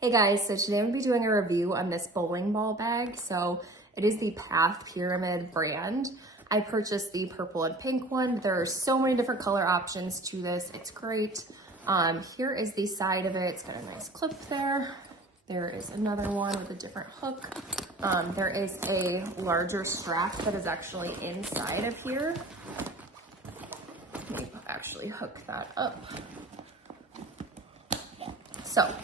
Hey guys, so today I'm gonna be doing a review on this bowling ball bag. So it is the Path Pyramid brand. I purchased the purple and pink one. There are so many different color options to this. It's great. Here is the side of it. It's got a nice clip there. There is another one with a different hook. There is a larger strap that is actually inside of here. Let me actually hook that up. So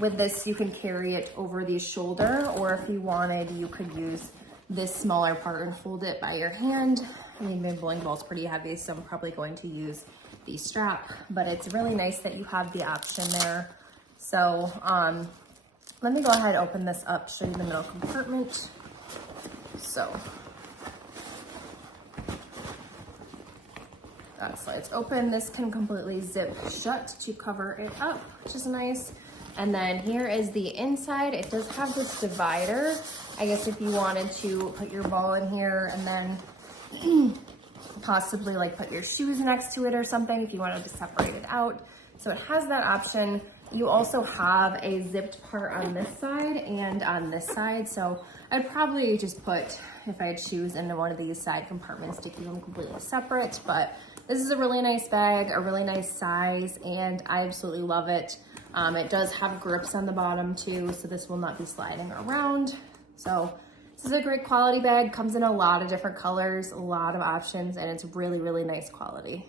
with this, you can carry it over the shoulder, or if you wanted, you could use this smaller part and hold it by your hand. I mean, my bowling ball is pretty heavy, so I'm probably going to use the strap, but it's really nice that you have the option there. So let me go ahead and open this up, show you the middle compartment. So that slides open. This can completely zip shut to cover it up, which is nice. And then here is the inside. It does have this divider. I guess if you wanted to put your ball in here and then possibly like put your shoes next to it or something if you wanted to separate it out. So it has that option. You also have a zipped part on this side and on this side. So I'd probably just put, if I had shoes, into one of these side compartments to keep them completely separate. But this is a really nice bag, a really nice size, and I absolutely love it. It does have grips on the bottom too, so this will not be sliding around. So this is a great quality bag, comes in a lot of different colors, a lot of options, and it's really, really nice quality.